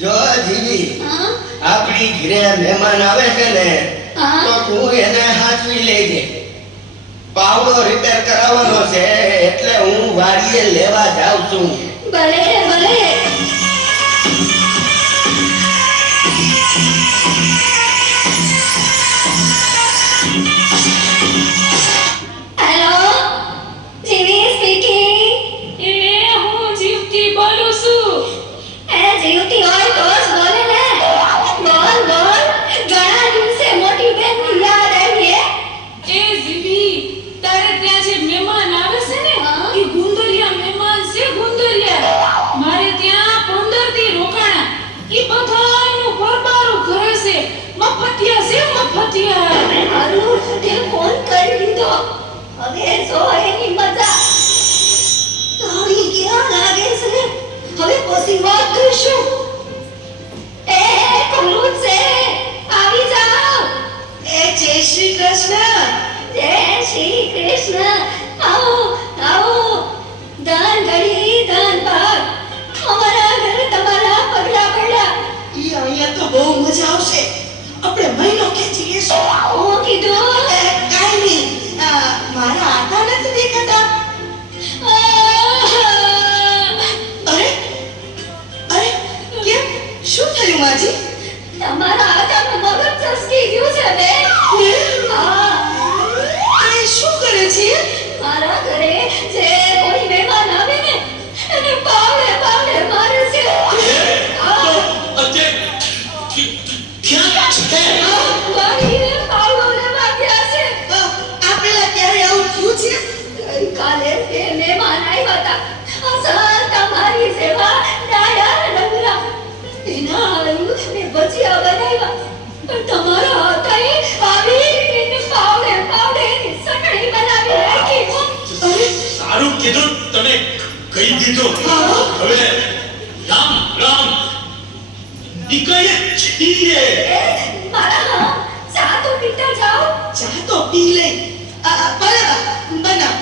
જો જીવી આપણી ઘરે મહેમાન આવે છે ને તો તું એને હાચવી લેજે. પાવડો રિપેર કરાવવાનો છે એટલે હું વાડીએ લેવા જાઉં છું. ભલે ભલે. હેલો, જીવી સ્પીકિંગ. હું જીવતી બોલું છું. જીવતી હોય તો જ બોલે ને. બોલ બોલ. ઘણા દિવસે મોટી બેનની યાદ આવી. એ જીવી, તારે ત્યાં જે મહેમાન આવે છે ને એ ગુંદરિયા મહેમાન છે. ગુંદરિયા મારે ત્યાં 15 દી રોકાણા. એ બધાયનું પરબારું ઘરે છે. મફતિયા છે મફતિયા. મારું તે ફોન કરી દીધો. હવે જો એની મજા. તારી ક્યાં લાગે છે? હવે પછી વાત કરશું. એ કોણ છે? આવી જાઓ. જય શ્રી કૃષ્ણ. જય શ્રી કૃષ્ણ. આવો આવો. દાન ઘડી દાન ભાગ. અમારા ઘરે તમારા પગલા પડ્યા. ઈ અહીંયા તો બહુ મજા આવશે. આપણે મહિનો ખેંચી લેશું. હું કીધું. કાઈ નહીં. મારા આટા નથી દેખાતા. અરે અરે કેમ શું થયું માજી? તમારા આટાનું મગજ ચસકી ગયું છે બે. હા. આ શું કરે છે? મારા ઘરે જે કોઈ મહેમાન આવે ને એને પાવડે પાવડે મારે છે. વાડીએ પાવડો લેવા ગયા છે. આ પેલા ક્યારે આવું થયું છે? ગઈકાલે બે મહેમાન આવ્યા હતા. અસલ તમારી સેવા ડાયા ડગરા. એના હારું મેં ભજીયા બનાવ્યા. પણ તમારા હાથે આવી એને પાવડે પાવડે એની સકડી બનાવી રાખી. સારું કીધું તમે કહી દીધું. હવે રામ રામ નીકળીએ છીએ. મારા ચા તો પીતા જાઓ. ચા તો પી લે. બરાબર બનાવ.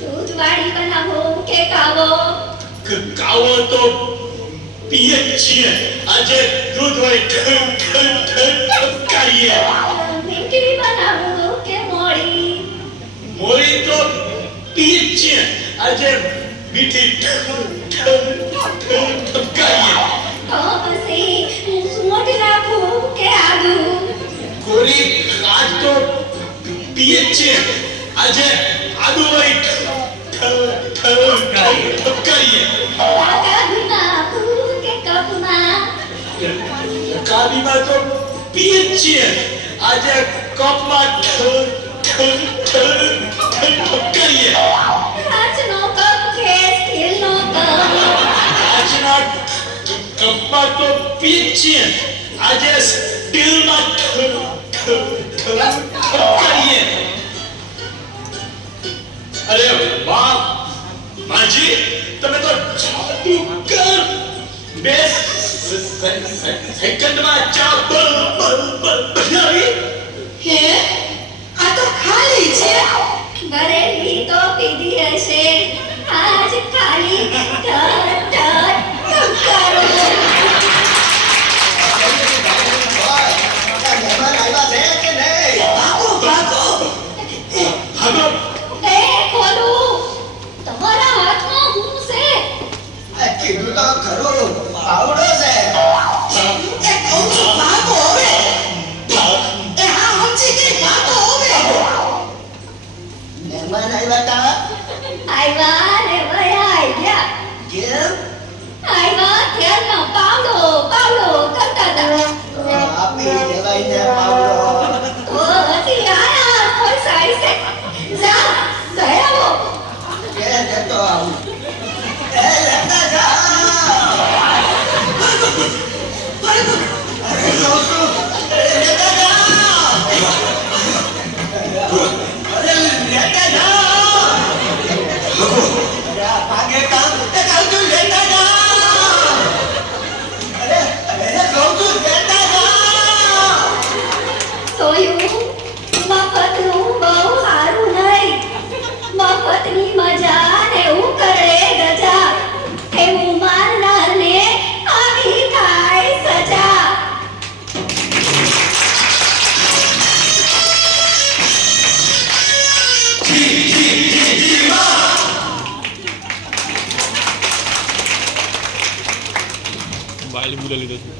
દૂધ વાળી બનાવો કે કાવો? કાવો તો પીએ જ છીએ. આજે દૂધ વાળી ખાઈએ. મીઠી બનાવો કે મોળી? મોળી તો પીએ જ છીએ. આજે મીઠી ખાઈએ. તો પછી સૂંઠ નાખું કે આદુ? ગોળી આજ તો પીએ જ છીએ. આજે આદુ વાળી ખાઈએ. કાદુ નાખું કે કપમાં? કાબીમાં તો પીએ જ છીએ. આજે કપમાં કરીએ. કાચનો કપ કે સ્ટીલનો કપ? આજના કપમાં તો પીએ જ છીએ. આજે સ્ટીલમાં કરીએ. અરે વાહ માજી, તમે તો જાદુગર. બે સેકન્ડમાં ચા બનાવી. હે આ તો ખાલી છે. ભરેલી તો પીધી હશે. આજ ખાલી ઠટ ઠટ કરો. મહેમાન આવ્યા છે કે નહીં? ભાગો ભાગો. ભાગો. એ ખોલું. તમારા હાથમાં શું છે? કીધું તો ખરું, પાવડો છે. એ કહું છું ભાગો હવે. એ હા સમજી ગઈ. ભાગો હવે. મહેમાન આવ્યા તા આવ્યા ને વયા ગયા. કેમ? આવ્યા ત્યારનો પાવડો પાવડો કરતા હતા. આપી દેવાય ને પાવડો. ઓ હજી આયા કોઈ સાઈ છે. જા ગયા હો. કે જતો આવું. એ લેતા જાઓ. અરે કહું છું, લેતા જાઓ. અરે લેતા જાઓ. અરે આ ભાગે કામ કહું છું, લેતા જાઓ. અરે કહું છું, લેતા જાઓ. સોયું મફતનું બહુ સારું નહીં. મફતની મજા ને ઉકળે ગજા. બાયલી બોલી લીધો છે